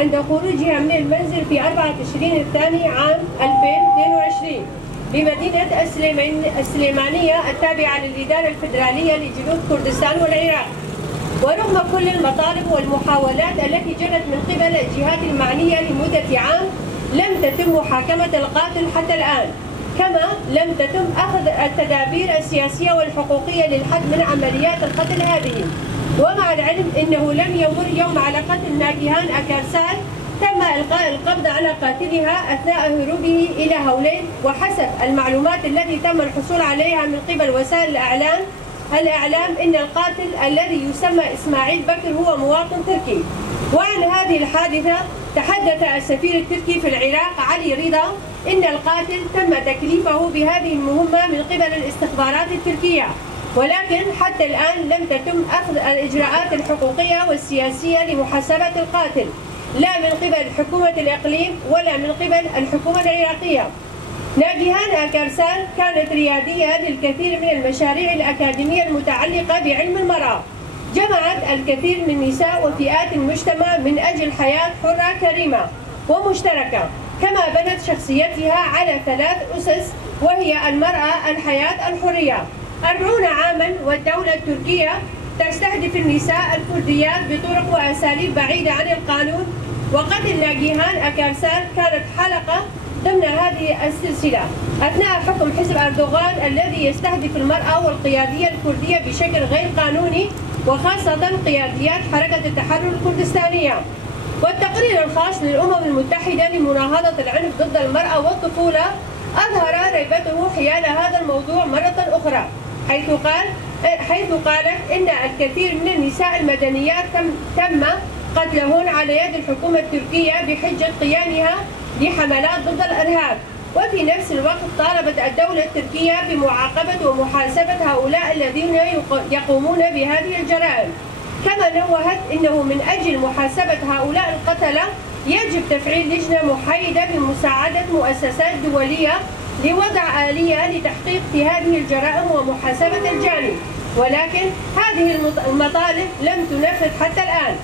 عند خروجها من المنزل في 4 تشرين الثاني عام 2022 بمدينة السليمانية التابعة للإدارة الفيدرالية لجنوب كردستان والعراق. ورغم كل المطالب والمحاولات التي جرت من قبل الجهات المعنية لمدة عام، لم تتم محاكمة القاتل حتى الآن، كما لم تتم أخذ التدابير السياسية والحقوقية للحد من عمليات القتل هذه. ومع العلم أنه لم يمر يوم على قتل ناجيهان أكارسال تم إلقاء القبض على قاتلها أثناء هروبه إلى هولين. وحسب المعلومات التي تم الحصول عليها من قبل وسائل الإعلام أن القاتل الذي يسمى إسماعيل بكر هو مواطن تركي. وعن هذه الحادثة تحدث السفير التركي في العراق علي رضا أن القاتل تم تكليفه بهذه المهمة من قبل الاستخبارات التركية، ولكن حتى الآن لم تتم أخذ الإجراءات الحقوقية والسياسية لمحاسبة القاتل، لا من قبل حكومة الإقليم ولا من قبل الحكومة العراقية. ناجيهان أكارسال كانت ريادية للكثير من المشاريع الأكاديمية المتعلقة بعلم المرأة، جمعت الكثير من نساء وفئات المجتمع من أجل حياة حرة كريمة ومشتركة، كما بنت شخصيتها على 3 أسس، وهي المرأة، الحياة، الحرية. 40 عاما والدولة التركية تستهدف النساء الكرديات بطرق وأساليب بعيدة عن القانون، وقتل ناجيهان أكارسال كانت حلقة ضمن هذه السلسلة أثناء حكم حزب أردوغان الذي يستهدف المرأة والقيادية الكردية بشكل غير قانوني، وخاصة قياديات حركة التحرر الكردستانية. والتقرير الخاص للأمم المتحدة لمناهضة العنف ضد المرأة والطفولة أظهر ريبته حيال هذا الموضوع مرة أخرى، حيث قالت إن الكثير من النساء المدنيات تم قتلهن على يد الحكومة التركية بحجة قيامها بحملات ضد الإرهاب. وفي نفس الوقت طالبت الدولة التركية بمعاقبة ومحاسبة هؤلاء الذين يقومون بهذه الجرائم. كما نوهت أنه من أجل محاسبة هؤلاء القتلة يجب تفعيل لجنة محايدة بمساعدة مؤسسات دولية لوضع آلية لتحقيق في هذه الجرائم ومحاسبة الجاني، ولكن هذه المطالب لم تنفذ حتى الآن.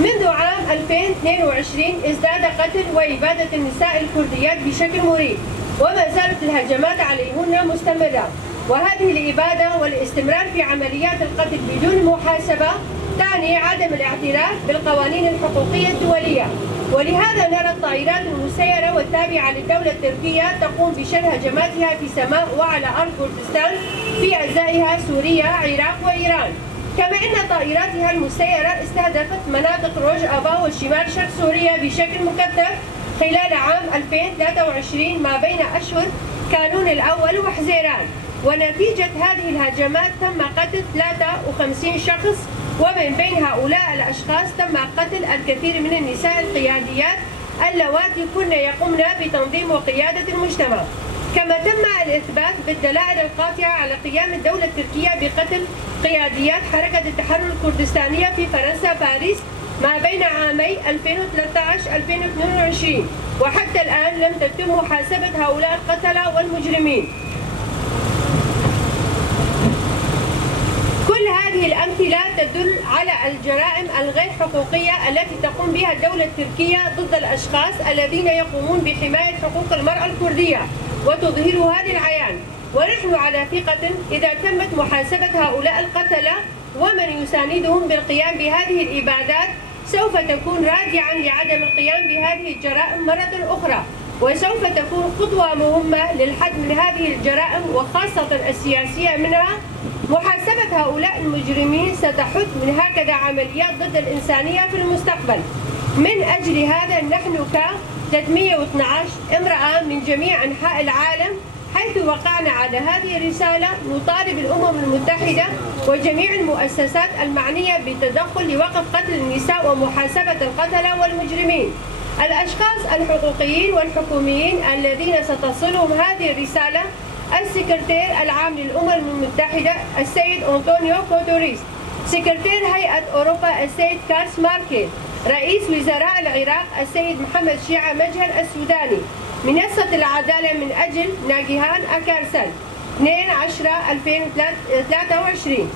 منذ عام 2022 ازداد قتل وإبادة النساء الكرديات بشكل مريب، وما زالت الهجمات عليهن مستمرة. وهذه الإبادة والاستمرار في عمليات القتل بدون محاسبة تعني عدم الاعتراف بالقوانين الحقوقية الدولية. ولهذا نرى الطائرات المسيرة والتابعة للدولة التركية تقوم بشن هجماتها في سماء وعلى أرض كردستان في أجزائها سوريا، عراق وإيران. كما أن طائراتها المسيرة استهدفت مناطق روج أبا وشمال شرق سوريا بشكل مكثف خلال عام 2023 ما بين أشهر كانون الأول وحزيران. ونتيجة هذه الهجمات تم قتل 53 شخص، ومن بين هؤلاء الأشخاص تم قتل الكثير من النساء القياديات اللواتي كن يقمن بتنظيم وقيادة المجتمع. كما تم الإثبات بالدلائل القاطعة على قيام الدولة التركية بقتل قياديات حركة التحرر الكردستانية في فرنسا باريس ما بين عامي 2013-2022، وحتى الآن لم تتم محاسبة هؤلاء القتلة والمجرمين. كل هذه الأمثلة تدل على الجرائم الغير حقوقية التي تقوم بها الدولة التركية ضد الأشخاص الذين يقومون بحماية حقوق المرأة الكردية وتظهرها للعيان. ونحن على ثقة إذا تمت محاسبة هؤلاء القتلة ومن يساندهم بالقيام بهذه الإبادات سوف تكون رادعا لعدم القيام بهذه الجرائم مرة أخرى، وسوف تكون خطوة مهمة للحد من هذه الجرائم وخاصة السياسية منها. محاسبة هؤلاء المجرمين ستحد من هكذا عمليات ضد الإنسانية في المستقبل. من أجل هذا نحن ك 312 امرأة من جميع أنحاء العالم حيث وقعنا على هذه الرسالة نطالب الأمم المتحدة وجميع المؤسسات المعنية بالتدخل لوقف قتل النساء ومحاسبة القتلة والمجرمين. الأشخاص الحقوقيين والحكوميين الذين ستصلهم هذه الرسالة: السكرتير العام للأمم المتحدة السيد أنطونيو كوتوريس، سكرتير هيئة أوروبا السيد كارس ماركيل، رئيس وزراء العراق السيد محمد شيعة مجهل السوداني، منصة العدالة من أجل ناجيهان أكارسال 2/10/2023.